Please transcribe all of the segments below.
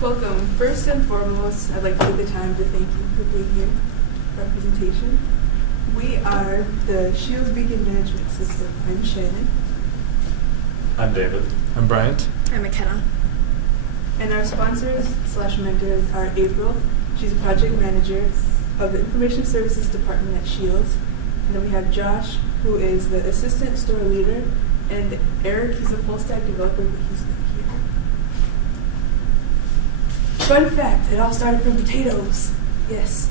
Welcome. First and foremost, I'd like to take the time to thank you for being here for our presentation. We are the Sheels Beacon Management System. I'm Shannon. I'm David. I'm Bryant. I'm McKenna. And our sponsors / mentors are April. She's a project manager of the Information Services Department at Sheels. And then we have Josh, who is the assistant store leader, and Eric, he's a full stack developer, but he's not here. Fun fact, it all started from potatoes. Yes.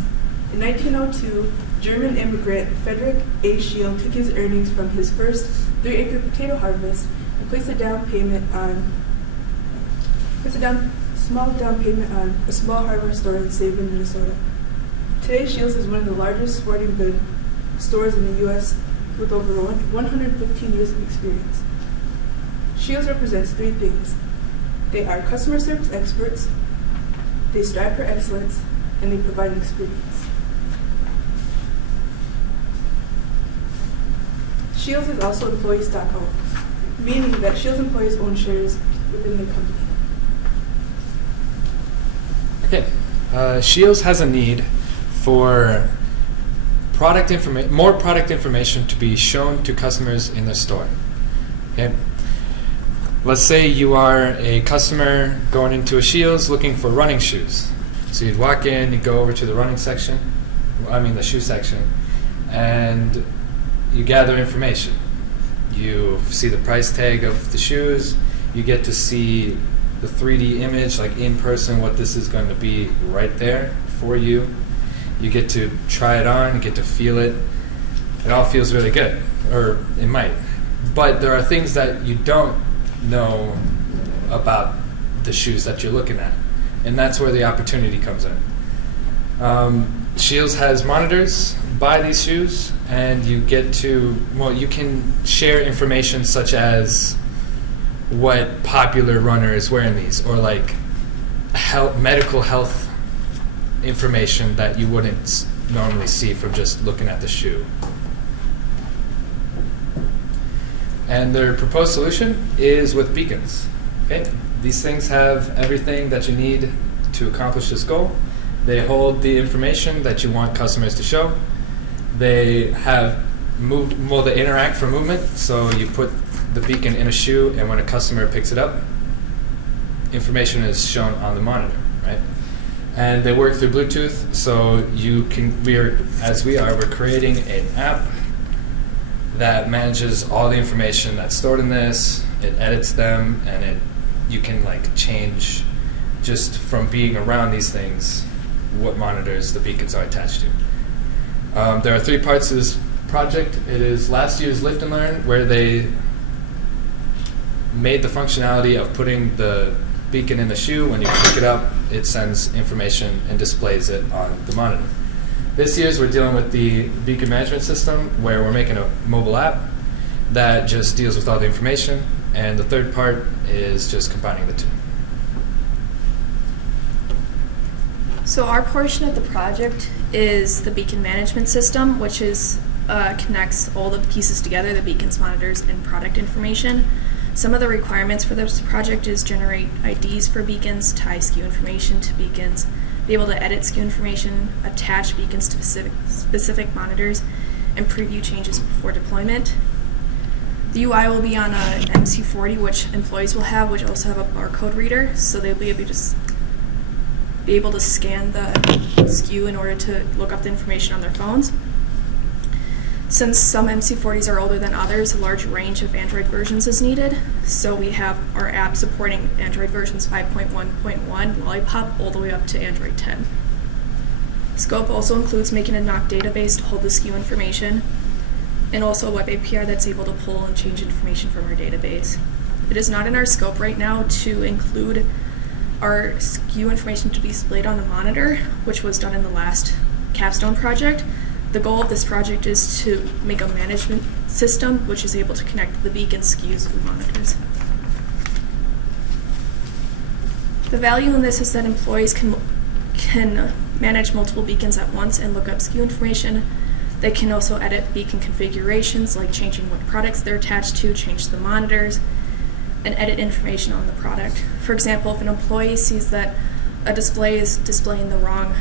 In 1902, German immigrant Frederick A. Scheel took his earnings from his first 3-acre potato harvest and placed a small down payment on a small hardware store in Sabin, Minnesota. Today, Sheels is one of the largest sporting goods stores in the U.S. with over 115 years of experience. Sheels represents 3 things. They are customer service experts, they strive for excellence, and they provide an experience. Sheels is also employee stock owned, meaning that Sheels employees own shares within the company. Okay. Sheels has a need for more product information to be shown to customers in the store. Okay. Let's say you are a customer going into a Sheels looking for running shoes. So you'd walk in, you go over to the the shoe section, and you gather information. You see the price tag of the shoes, you get to see the 3D image, like in person, what this is going to be right there for you. You get to try it on, you get to feel it. It all feels really good, or it might. But there are things that you don't know about the shoes that you're looking at, and that's where the opportunity comes in. Sheels has monitors by these shoes, and you can share information such as what popular runner is wearing these, or like medical health information that you wouldn't normally see from just looking at the shoe. And their proposed solution is with beacons. Okay? These things have everything that you need to accomplish this goal. They hold the information that you want customers to show. They have they interact for movement, so you put the beacon in a shoe, and when a customer picks it up, information is shown on the monitor, right? And they work through Bluetooth, so we're creating an app that manages all the information that's stored in this. It edits them, and you can change just from being around these things what monitors the beacons are attached to. There are 3 parts to this project. It is last year's Lift and Learn, where they made the functionality of putting the beacon in the shoe. When you pick it up, it sends information and displays it on the monitor. This year's we're dealing with the beacon management system, where we're making a mobile app that just deals with all the information, and the 3rd part is just combining the 2. So our portion of the project is the beacon management system, which connects all the pieces together, the beacons, monitors, and product information. Some of the requirements for this project is generate IDs for beacons, tie SKU information to beacons, be able to edit SKU information, attach beacons to specific monitors, and preview changes before deployment. The UI will be on an MC40, which employees will have, which also have a barcode reader, so they'll be able to scan the SKU in order to look up the information on their phones. Since some MC40s are older than others, a large range of Android versions is needed. So we have our app supporting Android versions 5.1.1 Lollipop all the way up to Android 10. Scope also includes making a NOC database to hold the SKU information, and also a web API that's able to pull and change information from our database. It is not in our scope right now to include our SKU information to be displayed on the monitor, which was done in the last capstone project. The goal of this project is to make a management system which is able to connect the beacon SKUs and monitors. The value in this is that employees can manage multiple beacons at once and look up SKU information. They can also edit beacon configurations, like changing what products they're attached to, change the monitors, and edit information on the product. For example, if an employee sees that a display is displaying the wrong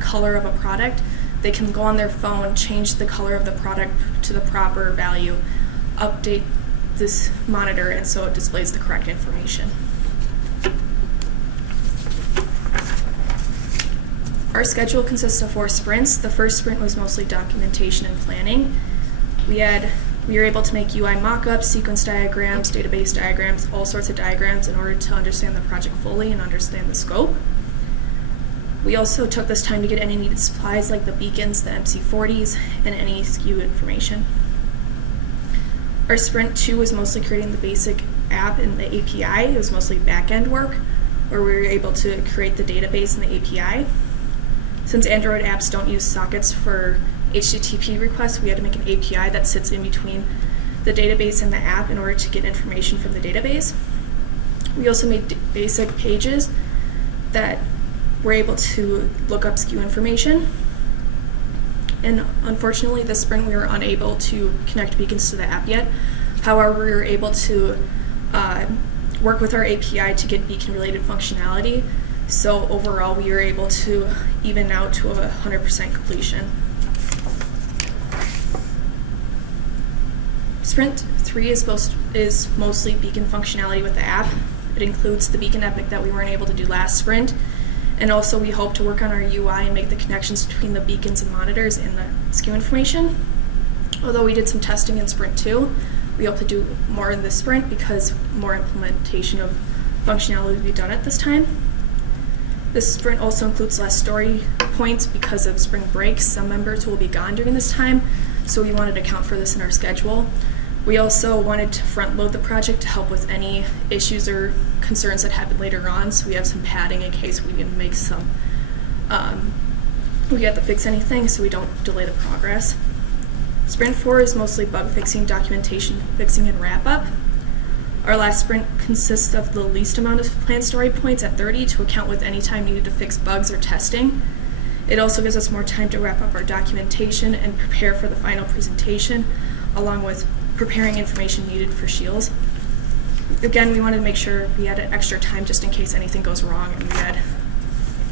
color of a product, they can go on their phone, change the color of the product to the proper value, update this monitor, and so it displays the correct information. Our schedule consists of 4 sprints. The first sprint was mostly documentation and planning. We were able to make UI mockups, sequence diagrams, database diagrams, all sorts of diagrams in order to understand the project fully and understand the scope. We also took this time to get any needed supplies like the beacons, the MC40s, and any SKU information. Our sprint 2 was mostly creating the basic app and the API. It was mostly back-end work, where we were able to create the database and the API. Since Android apps don't use sockets for HTTP requests, we had to make an API that sits in between the database and the app in order to get information from the database. We also made basic pages that were able to look up SKU information. And unfortunately, this sprint we were unable to connect beacons to the app yet. However, we were able to work with our API to get beacon-related functionality. So overall, we were able to even out to 100% completion. Sprint 3 is mostly beacon functionality with the app. It includes the beacon epic that we weren't able to do last sprint. And also we hope to work on our UI and make the connections between the beacons and monitors and the SKU information. Although we did some testing in sprint 2, we hope to do more in this sprint because more implementation of functionality will be done at this time. This sprint also includes less story points because of spring break. Some members will be gone during this time, so we wanted to account for this in our schedule. We also wanted to front load the project to help with any issues or concerns that happen later on, so we have some padding in case we can make some, we have to fix anything so we don't delay the progress. Sprint 4 is mostly bug fixing, documentation fixing, and wrap up. Our last sprint consists of the least amount of planned story points at 30 to account with any time needed to fix bugs or testing. It also gives us more time to wrap up our documentation and prepare for the final presentation, along with preparing information needed for Sheels. Again, we wanted to make sure we had extra time just in case anything goes wrong and we had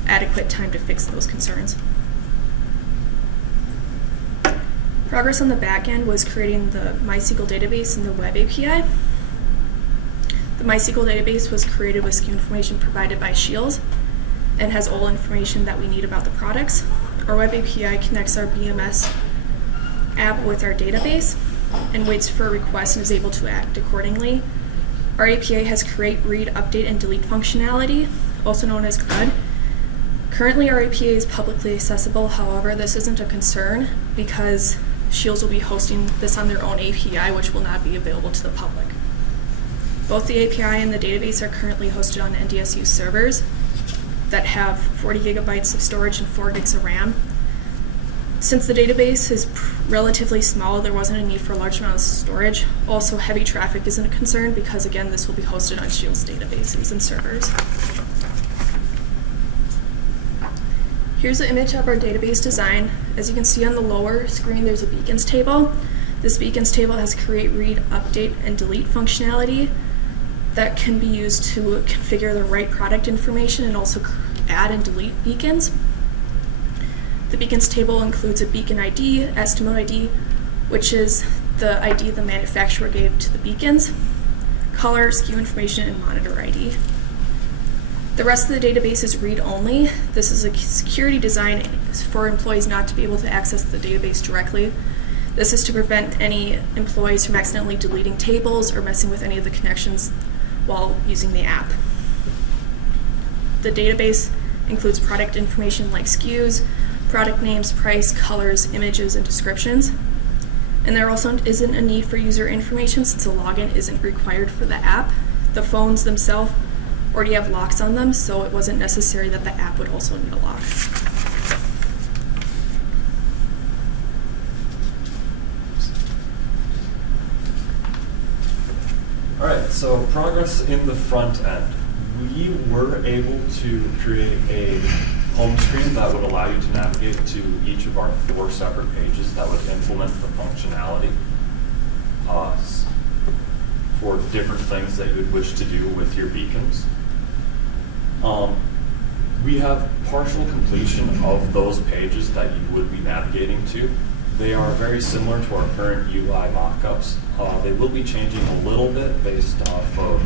adequate time to fix those concerns. Progress on the back end was creating the MySQL database and the web API. The MySQL database was created with SKU information provided by Sheels and has all information that we need about the products. Our web API connects our BMS app with our database and waits for a request and is able to act accordingly. Our API has create, read, update, and delete functionality, also known as CRUD. Currently, our API is publicly accessible. However, this isn't a concern because Sheels will be hosting this on their own API, which will not be available to the public. Both the API and the database are currently hosted on NDSU servers that have 40 gigabytes of storage and 4 gigs of RAM. Since the database is relatively small, there wasn't a need for a large amount of storage. Also, heavy traffic isn't a concern because, again, this will be hosted on Sheels databases and servers. Here's an image of our database design. As you can see on the lower screen, there's a beacons table. This beacons table has create, read, update, and delete functionality that can be used to configure the right product information and also add and delete beacons. The beacons table includes a beacon ID, estimate ID, which is the ID the manufacturer gave to the beacons, color, SKU information, and monitor ID. The rest of the database is read-only. This is a security design for employees not to be able to access the database directly. This is to prevent any employees from accidentally deleting tables or messing with any of the connections while using the app. The database includes product information like SKUs, product names, price, colors, images, and descriptions. And there also isn't a need for user information since a login isn't required for the app. The phones themselves already have locks on them, so it wasn't necessary that the app would also need a lock. All right, so progress in the front end. We were able to create a home screen that would allow you to navigate to each of our 4 separate pages that would implement the functionality for different things that you would wish to do with your beacons. We have partial completion of those pages that you would be navigating to. They are very similar to our current UI mockups. They will be changing a little bit based off of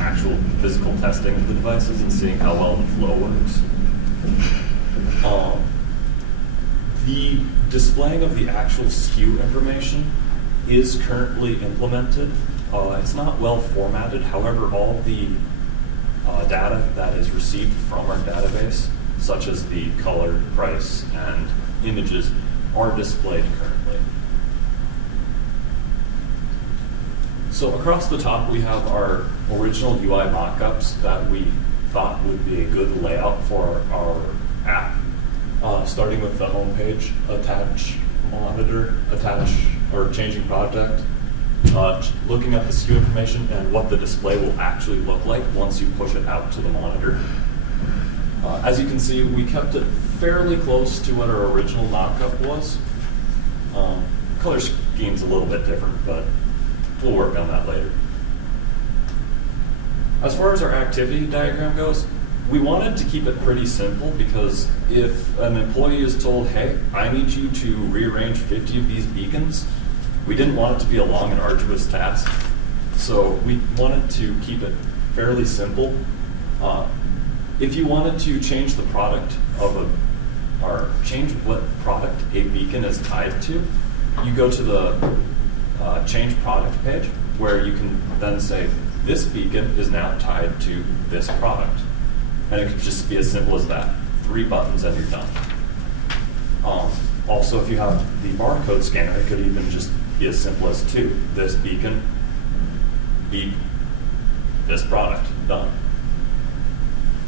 actual physical testing of the devices and seeing how well the flow works. The displaying of the actual SKU information is currently implemented. It's not well formatted, however, all the data that is received from our database, such as the color, price, and images, are displayed currently. So across the top, we have our original UI mockups that we thought would be a good layout for our app. Starting with the home page, attach monitor, attach or changing project, looking at the SKU information and what the display will actually look like once you push it out to the monitor. As you can see, we kept it fairly close to what our original mockup was. Color scheme's a little bit different, but we'll work on that later. As far as our activity diagram goes, we wanted to keep it pretty simple because if an employee is told, hey, I need you to rearrange 50 of these beacons, we didn't want it to be a long and arduous task. So we wanted to keep it fairly simple. If you wanted to change the product of or change what product a beacon is tied to, you go to the change product page where you can then say, this beacon is now tied to this product. And it could just be as simple as that. 3 buttons and you're done. Also, if you have the barcode scanner, it could even just be as simple as 2. This beacon, beep, this product, done.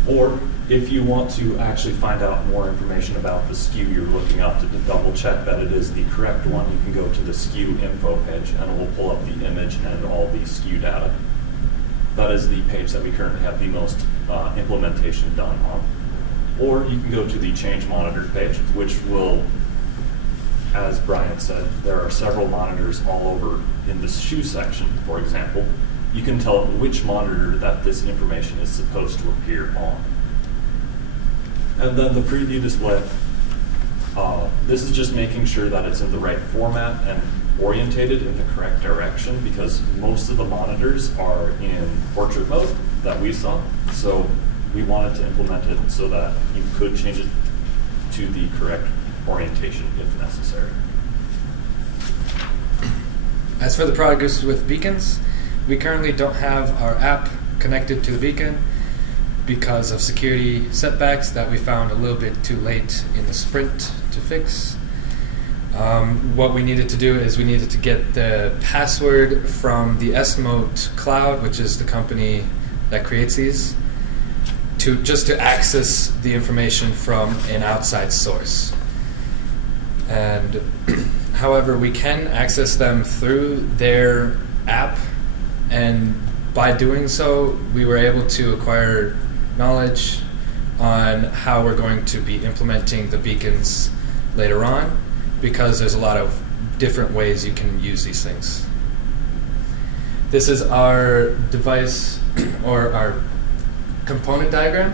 Or if you want to actually find out more information about the SKU you're looking up to double check that it is the correct one, you can go to the SKU info page and it will pull up the image and all the SKU data. That is the page that we currently have the most implementation done on. Or you can go to the change monitor page, which will, as Brian said, there are several monitors all over in the shoe section, for example. You can tell which monitor that this information is supposed to appear on. And then the preview display. This is just making sure that it's in the right format and orientated in the correct direction because most of the monitors are in portrait mode that we saw. So we wanted to implement it so that you could change it to the correct orientation if necessary. As for the progress with beacons, we currently don't have our app connected to the beacon because of security setbacks that we found a little bit too late in the sprint to fix. What we needed to do is we needed to get the password from the S-Mote Cloud, which is the company that creates these, to access the information from an outside source. And however, we can access them through their app, and by doing so, we were able to acquire knowledge on how we're going to be implementing the beacons later on, because there's a lot of different ways you can use these things. This is our device or our component diagram,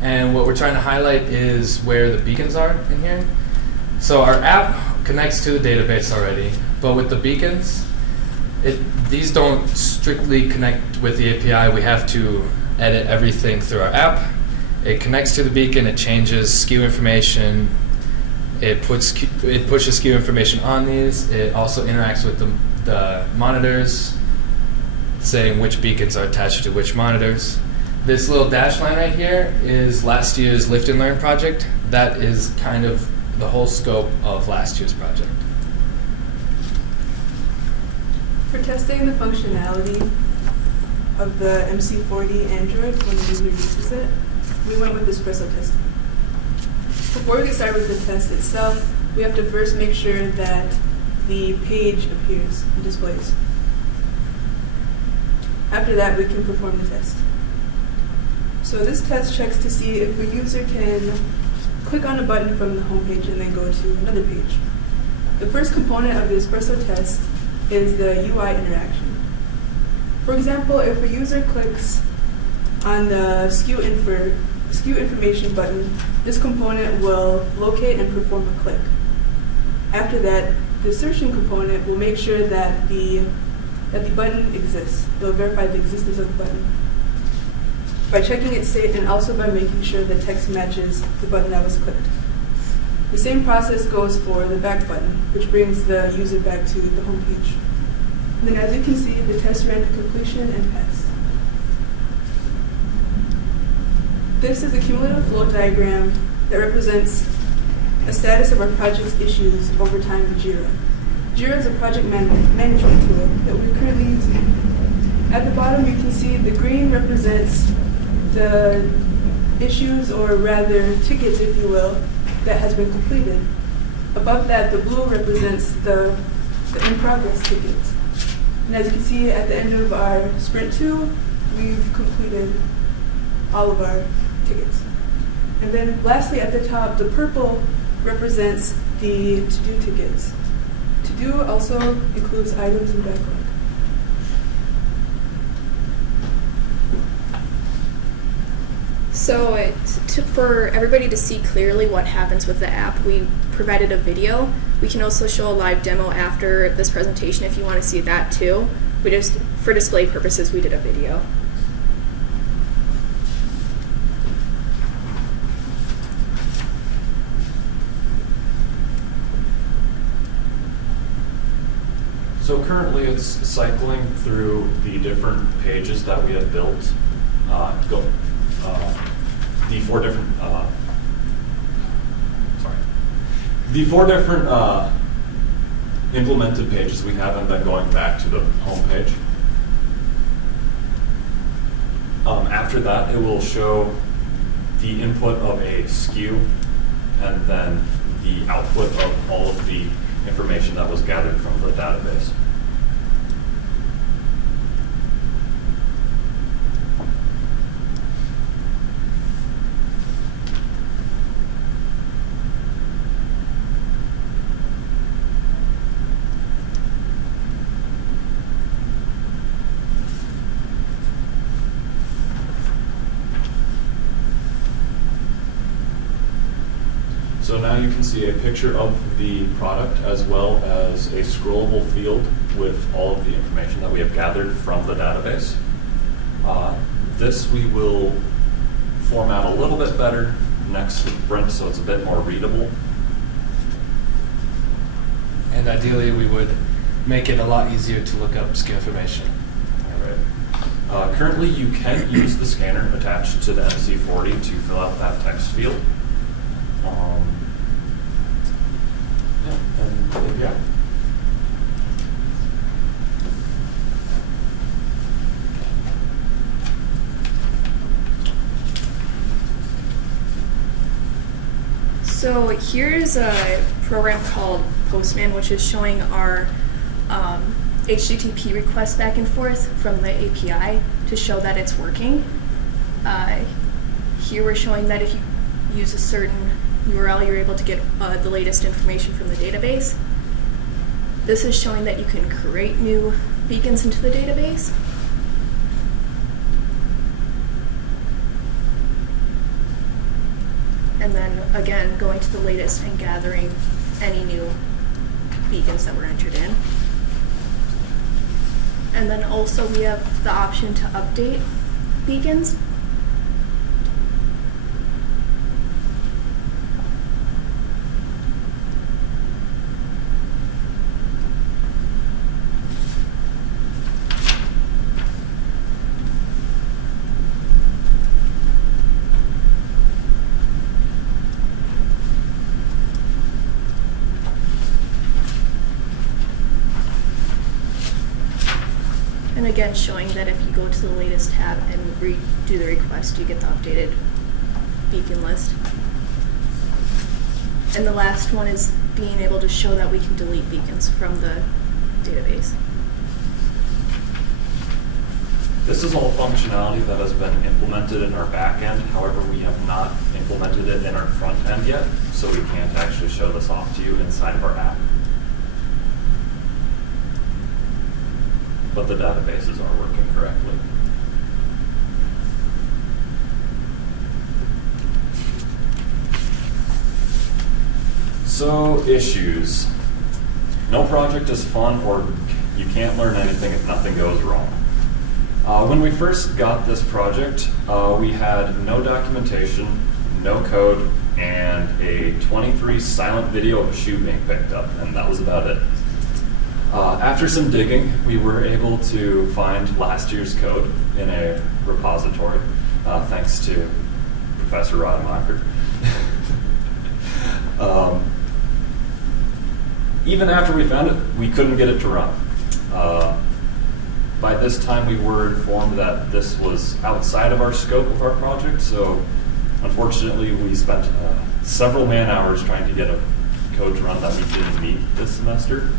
and what we're trying to highlight is where the beacons are in here. So our app connects to the database already, but with the beacons, these don't strictly connect with the API. We have to edit everything through our app. It connects to the beacon, it changes SKU information, it pushes SKU information on these. It also interacts with the monitors, saying which beacons are attached to which monitors. This little dash line right here is last year's Lift and Learn project. That is kind of the whole scope of last year's project. For testing the functionality of the MC40 Android when the user uses it, we went with espresso testing. Before we get started with the test itself, we have to first make sure that the page appears and displays. After that, we can perform the test. So this test checks to see if a user can click on a button from the home page and then go to another page. The first component of the espresso test is the UI interaction. For example, if a user clicks on the SKU SKU information button, this component will locate and perform a click. After that, the assertion component will make sure that the button exists. It will verify the existence of the button by checking its state and also by making sure the text matches the button that was clicked. The same process goes for the back button, which brings the user back to the home page. And then as you can see, the test ran to completion and passed. This is a cumulative flow diagram that represents a status of our project's issues over time in Jira. Jira is a project management tool that we're currently using. At the bottom, you can see the green represents the issues, or rather tickets, if you will, that has been completed. Above that, the blue represents the in-progress tickets. And as you can see, at the end of our sprint 2, we've completed all of our tickets. And then lastly, at the top, the purple represents the to-do tickets. To-do also includes items and backlog. So for everybody to see clearly what happens with the app, we provided a video. We can also show a live demo after this presentation if you want to see that too. We just, for display purposes, we did a video. So currently it's cycling through the different pages that we have built. The four different implemented pages we have, and then going back to the home page. After that, it will show the input of a SKU and then the output of all of the information that was gathered from the database. So now you can see a picture of the product as well as a scrollable field with all of the information that we have gathered from the database. This we will format a little bit better next sprint so it's a bit more readable. And ideally, we would make it a lot easier to look up SKU information. All right. Currently, you can use the scanner attached to the MC40 to fill out that text field. Yeah. So here's a program called Postman, which is showing our HTTP requests back and forth from the API to show that it's working. Here we're showing that if you use a certain URL, you're able to get the latest information from the database. This is showing that you can create new beacons into the database. And then again, going to the latest and gathering any new beacons that were entered in. And then also we have the option to update beacons. And again, showing that if you go to the latest tab and redo the request, you get the updated beacon list. And the last one is being able to show that we can delete beacons from the database. This is all functionality that has been implemented in our back end. However, we have not implemented it in our front end yet, so we can't actually show this off to you inside of our app. But the databases are working correctly. So, issues. No project is fun, or you can't learn anything if nothing goes wrong. When we first got this project, we had no documentation, no code, and a 23 silent video of a shoe being picked up, and that was about it. After some digging, we were able to find last year's code in a repository, thanks to Professor Rademacher. Even after we found it, we couldn't get it to run. By this time, we were informed that this was outside of our scope of our project, so unfortunately, we spent several man-hours trying to get a code to run that we didn't meet this semester.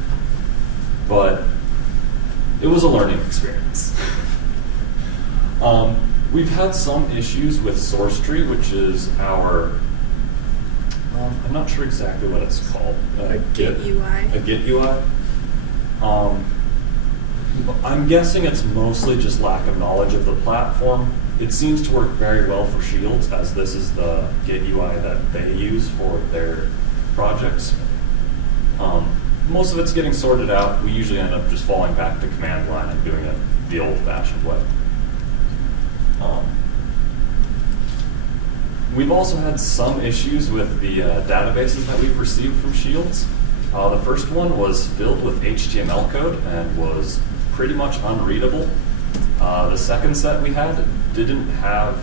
But it was a learning experience. We've had some issues with source tree, which is our, I'm not sure exactly what it's called. A Git UI. A Git UI. I'm guessing it's mostly just lack of knowledge of the platform. It seems to work very well for Sheels, as this is the Git UI that they use for their projects. Most of it's getting sorted out. We usually end up just falling back to command line and doing it the old-fashioned way. We've also had some issues with the databases that we've received from Sheels. The first one was filled with HTML code and was pretty much unreadable. The second set we had didn't have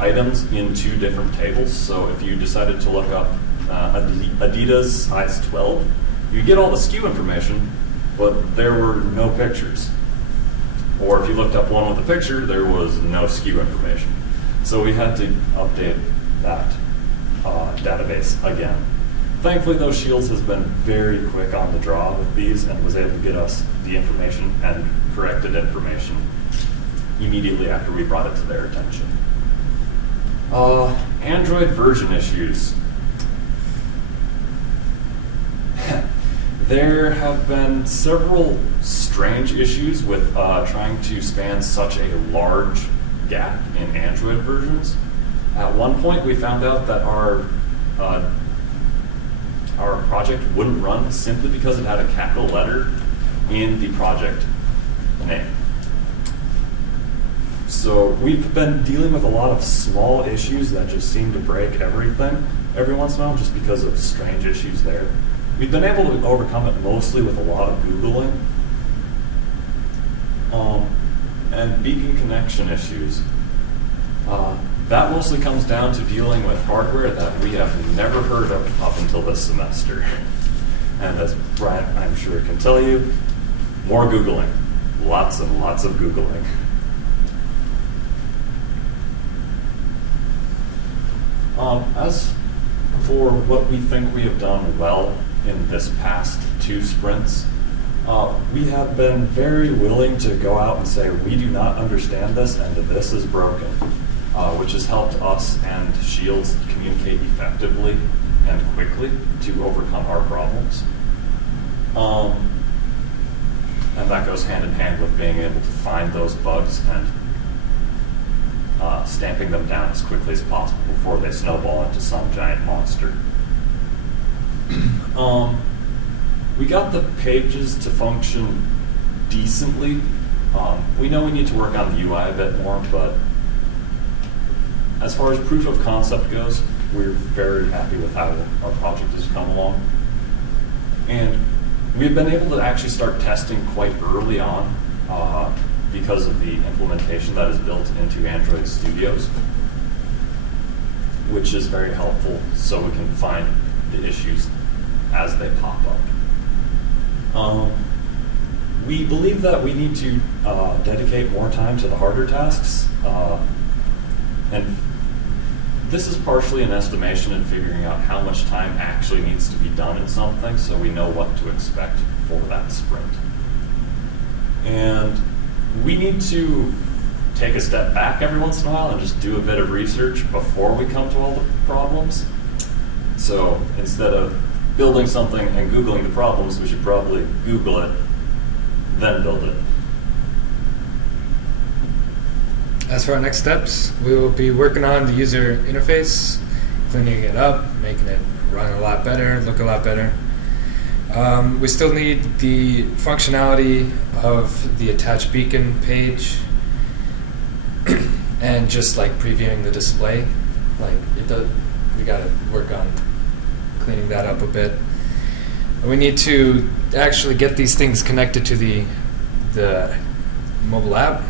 items in 2 different tables, so if you decided to look up Adidas size 12, you get all the SKU information, but there were no pictures. Or if you looked up one with a picture, there was no SKU information. So we had to update that database again. Thankfully, though, Sheels has been very quick on the draw with these and was able to get us the information and corrected information immediately after we brought it to their attention. Android version issues. There have been several strange issues with trying to span such a large gap in Android versions. At one point, we found out that our project wouldn't run simply because it had a capital letter in the project name. So we've been dealing with a lot of small issues that just seem to break everything every once in a while, just because of strange issues there. We've been able to overcome it mostly with a lot of Googling. And beacon connection issues. That mostly comes down to dealing with hardware that we have never heard of up until this semester. And as Brian, I'm sure, can tell you, more Googling. Lots and lots of Googling. As for what we think we have done well in this past 2 sprints, we have been very willing to go out and say, we do not understand this and this is broken, which has helped us and Sheels communicate effectively and quickly to overcome our problems. And that goes hand in hand with being able to find those bugs and stamping them down as quickly as possible before they snowball into some giant monster. We got the pages to function decently. We know we need to work on the UI a bit more, but as far as proof of concept goes, we're very happy with how our project has come along. And we've been able to actually start testing quite early on because of the implementation that is built into Android Studios, which is very helpful so we can find the issues as they pop up. We believe that we need to dedicate more time to the harder tasks, and this is partially an estimation in figuring out how much time actually needs to be done in something so we know what to expect for that sprint. And we need to take a step back every once in a while and just do a bit of research before we come to all the problems. So instead of building something and Googling the problems, we should probably Google it, then build it. As for our next steps, we will be working on the user interface, cleaning it up, making it run a lot better, look a lot better. We still need the functionality of the attached beacon page and just like previewing the display. Like it does, we got to work on cleaning that up a bit. We need to actually get these things connected to the mobile app,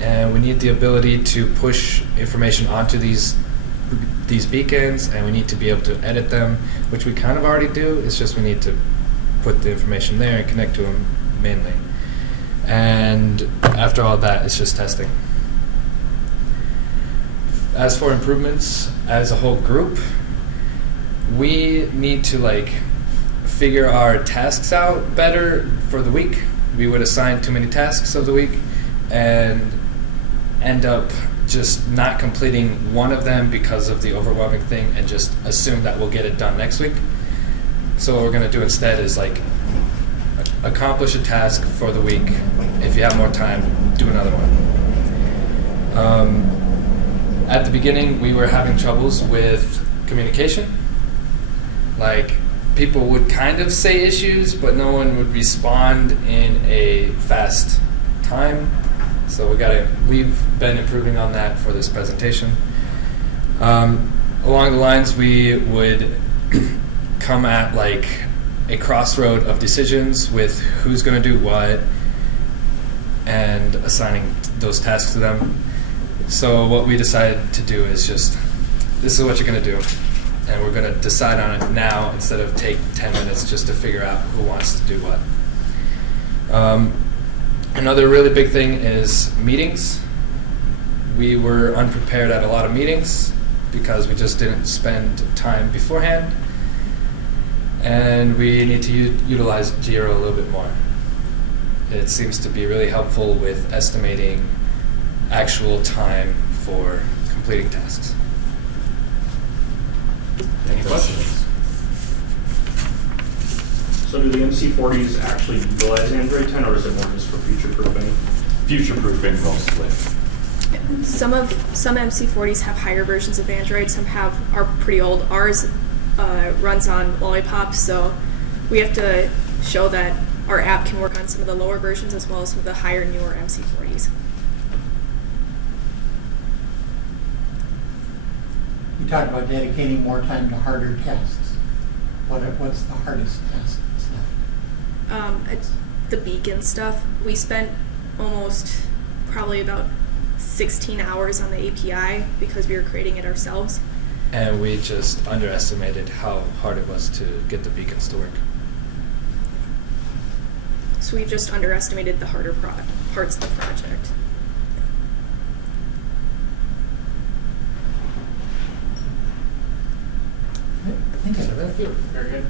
and we need the ability to push information onto these beacons, and we need to be able to edit them, which we kind of already do. It's just we need to put the information there and connect to them mainly. And after all that, it's just testing. As for improvements as a whole group, we need to like figure our tasks out better for the week. We would assign too many tasks of the week and end up just not completing one of them because of the overwhelming thing and just assume that we'll get it done next week. So what we're going to do instead is like accomplish a task for the week. If you have more time, do another one. At the beginning, we were having troubles with communication. Like, people would kind of say issues, but no one would respond in a fast time. So we've been improving on that for this presentation. Along the lines, we would come at like a crossroad of decisions with who's going to do what and assigning those tasks to them. So what we decided to do is just, this is what you're going to do. And we're going to decide on it now instead of take 10 minutes just to figure out who wants to do what. Another really big thing is meetings. We were unprepared at a lot of meetings because we just didn't spend time beforehand. And we need to utilize Jira a little bit more. It seems to be really helpful with estimating actual time for completing tasks. Any questions? So do the MC40s actually utilize Android 10, or is it more just for future-proofing? Future-proofing mostly. Some MC40s have higher versions of Android. Some are pretty old. Ours runs on Lollipop, so we have to show that our app can work on some of the lower versions as well as some of the higher, newer MC40s. You talked about dedicating more time to harder tasks. What's the hardest task stuff? It's the beacon stuff. We spent almost probably about 16 hours on the API because we were creating it ourselves. And we just underestimated how hard it was to get the beacons to work. So we've just underestimated the harder parts of the project. I think I Very good.